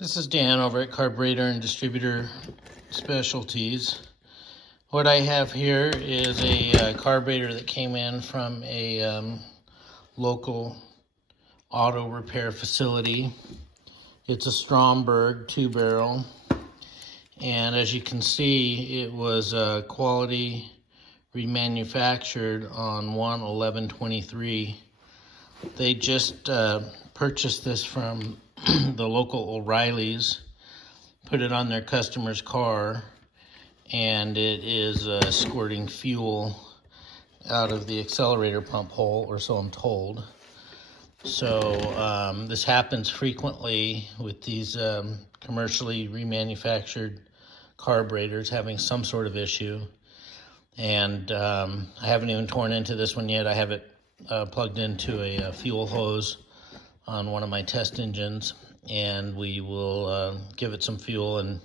This is Dan over at Carburetor and Distributor Specialties. What I have here is a carburetor that came in from a local auto repair facility. It's a Stromberg 2-barrel, and as you can see, it was quality remanufactured on 1/11/23. They just purchased this from the local O'Reilly's, put it on their customer's car, and it is squirting fuel out of the accelerator pump hole, or so I'm told. So this happens frequently with these commercially remanufactured carburetors having some sort of issue. And I haven't even torn into this one yet. I have it plugged into a fuel hose on one of my test engines, and we will give it some fuel and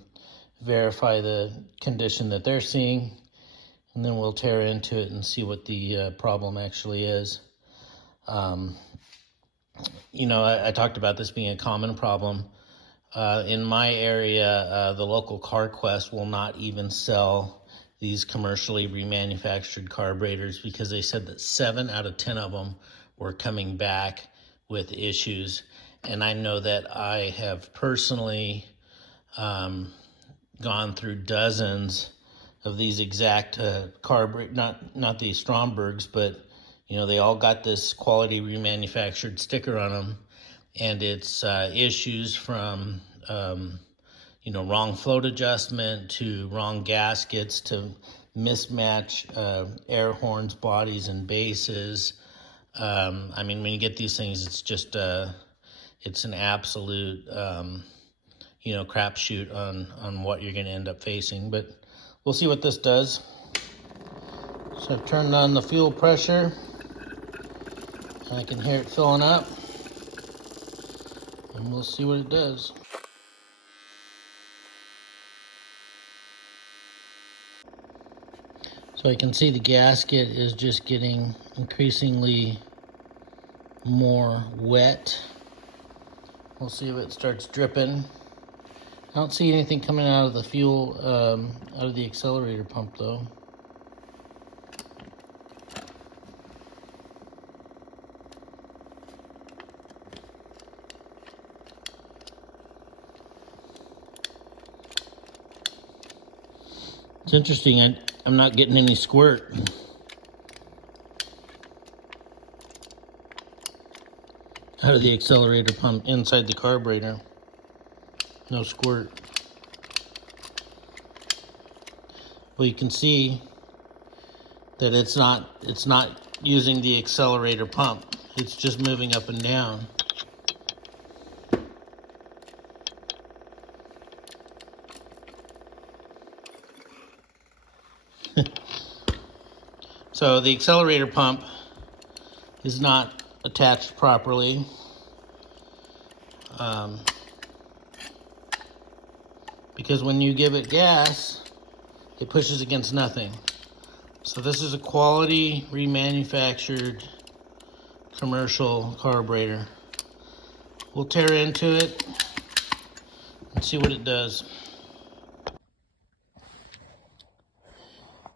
verify the condition that they're seeing, and then we'll tear into it and see what the problem actually is. I talked about this being a common problem. In my area, the local CarQuest will not even sell these commercially remanufactured carburetors because they said that 7 out of 10 of them were coming back with issues. And I know that I have personally gone through dozens of these exact carburetors, not these Strombergs, but they all got this quality remanufactured sticker on them, and it's issues from wrong float adjustment to wrong gaskets to mismatch air horns, bodies, and bases. When you get these things, it's just it's an absolute crapshoot on what you're going to end up facing. But we'll see what this does. So I've turned on the fuel pressure. I can hear it filling up, and we'll see what it does. So I can see the gasket is just getting increasingly more wet. We'll see if it starts dripping. I don't see anything coming out of the fuel, out of the accelerator pump though. It's interesting, I'm not getting any squirt. Out of the accelerator pump inside the carburetor. No squirt. Well, you can see that it's not using the accelerator pump. It's just moving up and down. So the accelerator pump is not attached properly. Because when you give it gas, it pushes against nothing. So this is a quality remanufactured commercial carburetor. We'll tear into it and see what it does.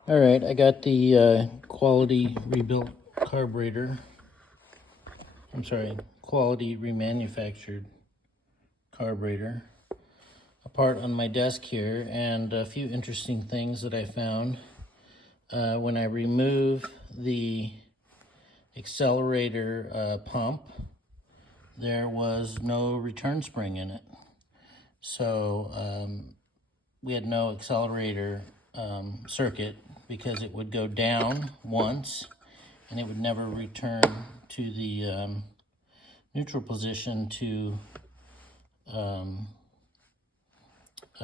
All right, I got the quality rebuilt carburetor. I'm sorry, quality remanufactured carburetor apart on my desk here, and a few interesting things that I found. When I remove the accelerator pump, there was no return spring in it. So we had no accelerator circuit, because it would go down once and it would never return to the neutral position to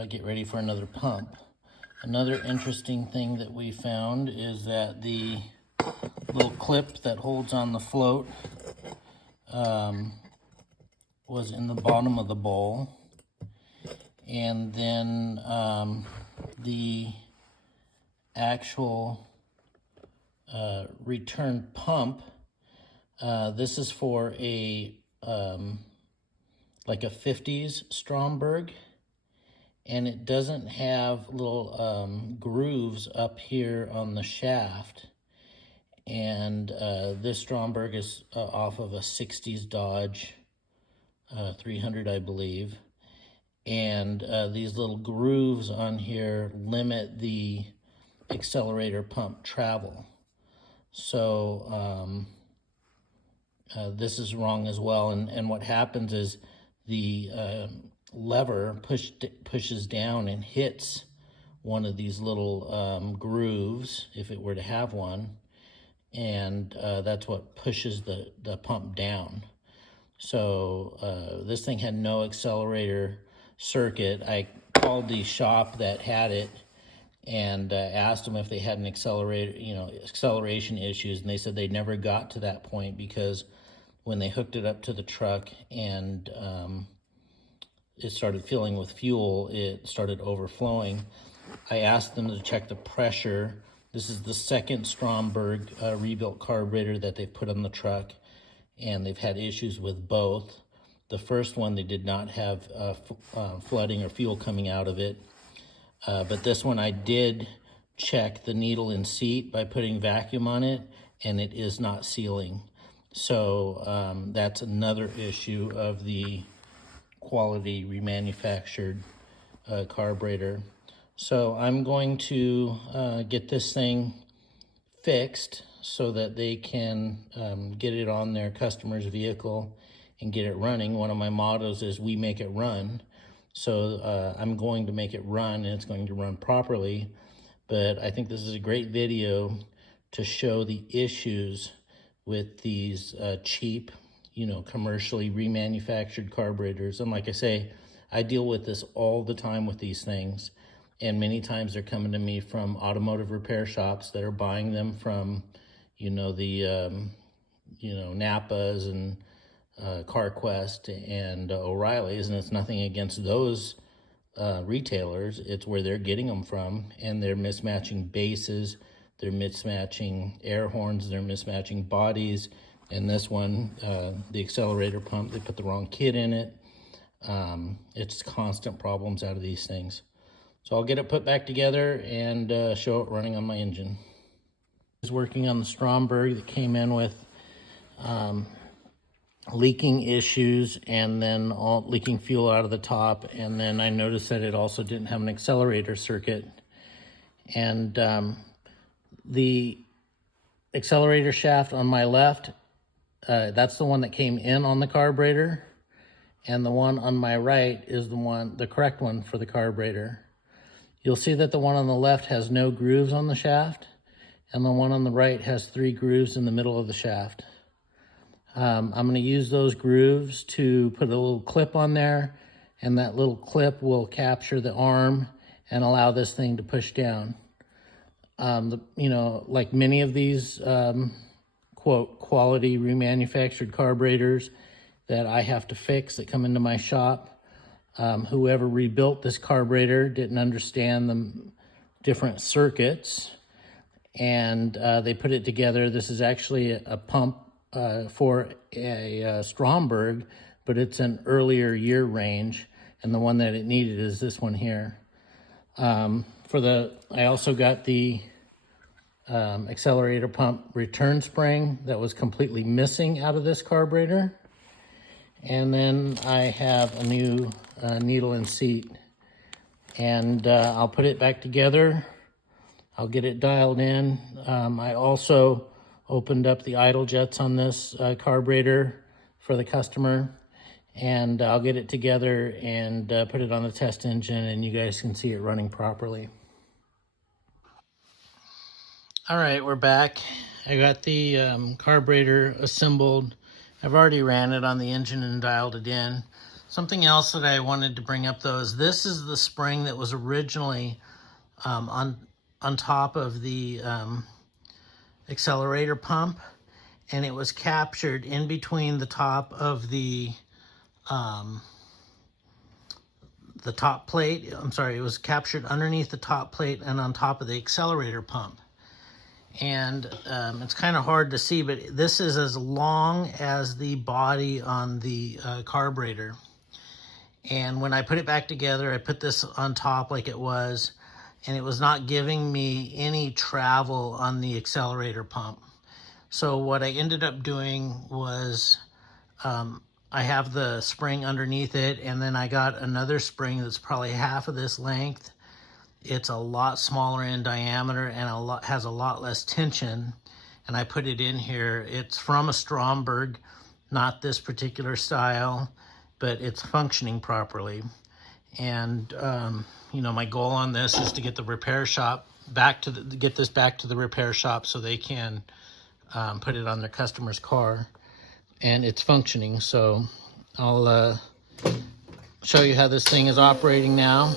get ready for another pump. Another interesting thing that we found is that the little clip that holds on the float was in the bottom of the bowl, and then the actual return pump, this is for a like a 50s Stromberg, and it doesn't have little grooves up here on the shaft. And this Stromberg is off of a 60s Dodge 300, I believe. And these little grooves on here limit the accelerator pump travel. So this is wrong as well. And what happens is the lever pushes down and hits one of these little grooves, if it were to have one, and that's what pushes the pump down. So this thing had no accelerator circuit. I called the shop that had it and asked them if they had an acceleration issues, and they said they never got to that point because when they hooked it up to the truck and it started filling with fuel, it started overflowing. I asked them to check the pressure. This is the second Stromberg rebuilt carburetor that they've put on the truck, and they've had issues with both. The first one, they did not have flooding or fuel coming out of it. But this one, I did check the needle and seat by putting vacuum on it, and it is not sealing. So that's another issue of the quality remanufactured carburetor. So I'm going to get this thing fixed so that they can get it on their customer's vehicle and get it running. One of my mottos is we make it run. So I'm going to make it run, and it's going to run properly. But I think this is a great video to show the issues with these cheap, commercially remanufactured carburetors. And like I say, I deal with this all the time with these things. And many times they're coming to me from automotive repair shops that are buying them from, the Napas and CarQuest and O'Reilly's, and it's nothing against those retailers. It's where they're getting them from, and they're mismatching bases, they're mismatching air horns, they're mismatching bodies. And this one, the accelerator pump, they put the wrong kit in it. It's constant problems out of these things. So I'll get it put back together and show it running on my engine. I was working on the Stromberg that came in with leaking issues, and then leaking fuel out of the top. And then I noticed that it also didn't have an accelerator circuit. And the accelerator shaft on my left, that's the one that came in on the carburetor. And the one on my right is the correct one for the carburetor. You'll see that the one on the left has no grooves on the shaft, and the one on the right has 3 grooves in the middle of the shaft. I'm going to use those grooves to put a little clip on there, and that little clip will capture the arm and allow this thing to push down. Like many of these, quote, quality remanufactured carburetors that I have to fix that come into my shop, whoever rebuilt this carburetor didn't understand the different circuits, and they put it together. This is actually a pump for a Stromberg, but it's an earlier year range, and the one that it needed is this one here. I also got the accelerator pump return spring that was completely missing out of this carburetor. And then I have a new needle and seat, and I'll put it back together. I'll get it dialed in. I also opened up the idle jets on this carburetor for the customer, and I'll get it together and put it on the test engine, and you guys can see it running properly. All right, we're back. I got the carburetor assembled. I've already ran it on the engine and dialed it in. Something else that I wanted to bring up, though, is this is the spring that was originally on top of the accelerator pump, and it was captured in between the top of the top plate. I'm sorry, it was captured underneath the top plate and on top of the accelerator pump. And it's kind of hard to see, but this is as long as the body on the carburetor. And when I put it back together, I put this on top like it was, and it was not giving me any travel on the accelerator pump. So what I ended up doing was I have the spring underneath it, and then I got another spring that's probably half of this length. It's a lot smaller in diameter and has a lot less tension. And I put it in here. It's from a Stromberg, not this particular style, but it's functioning properly. And you know, my goal on this is to get the repair shop get this back to the repair shop so they can put it on their customer's car, and it's functioning. So I'll show you how this thing is operating now.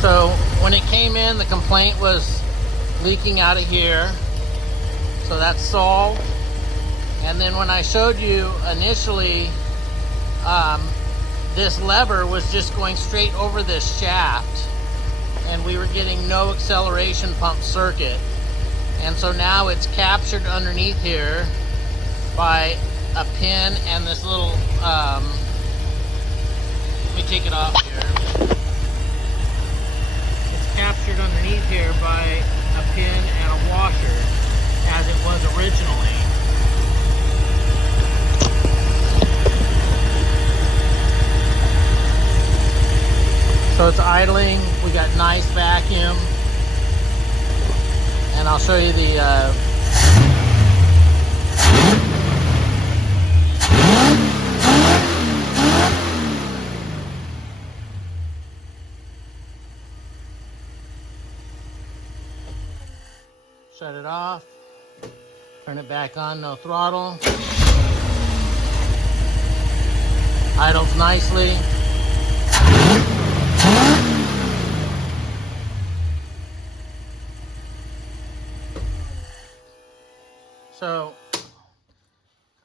So when it came in, the complaint was leaking out of here. So that's solved. And then when I showed you initially, this lever was just going straight over this shaft, and we were getting no acceleration pump circuit. And so now it's captured underneath here by a pin and this little, let me take it off here. It's captured underneath here by a pin and a washer, as it was originally. So it's idling. We got nice vacuum, and I'll show you the shut it off, turn it back on, no throttle, idles nicely. So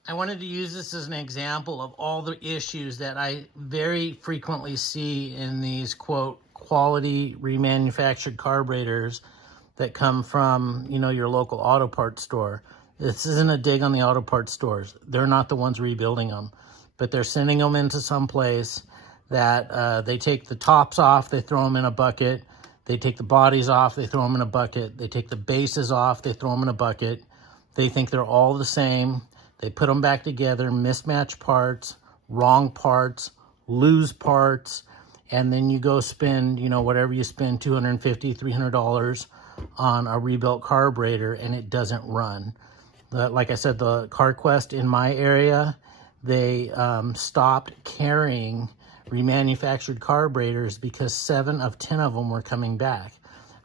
I wanted to use this as an example of all the issues that I very frequently see in these, quote, quality remanufactured carburetors that come from, you know, your local auto parts store. This isn't a dig on the auto parts stores. They're not the ones rebuilding them, but they're sending them into some place that they take the tops off, they throw them in a bucket. They take the bodies off, they throw them in a bucket. They take the bases off, they throw them in a bucket. They think they're all the same. They put them back together, mismatch parts, wrong parts, lose parts, and then you go spend, you know, whatever you spend, $250, $300 on a rebuilt carburetor, and it doesn't run. Like I said, the CarQuest in my area, they stopped carrying remanufactured carburetors because 7 of 10 of them were coming back.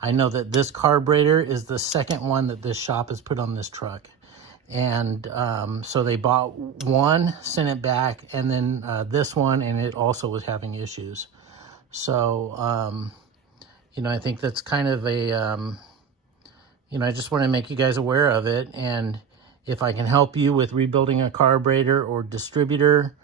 I know that this carburetor is the second one that this shop has put on this truck. And so they bought one, sent it back, and then this one, and it also was having issues. So, you know, I think that's kind of a, you know, I just want to make you guys aware of it. And if I can help you with rebuilding a carburetor or distributor,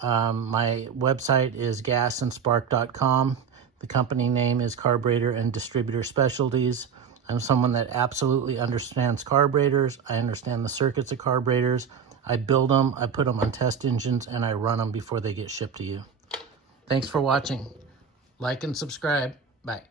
my website is gasandspark.com. The company name is Carburetor and Distributor Specialties. I'm someone that absolutely understands carburetors. I understand the circuits of carburetors. I build them, I put them on test engines, and I run them before they get shipped to you. Thanks for watching. Like and subscribe. Bye.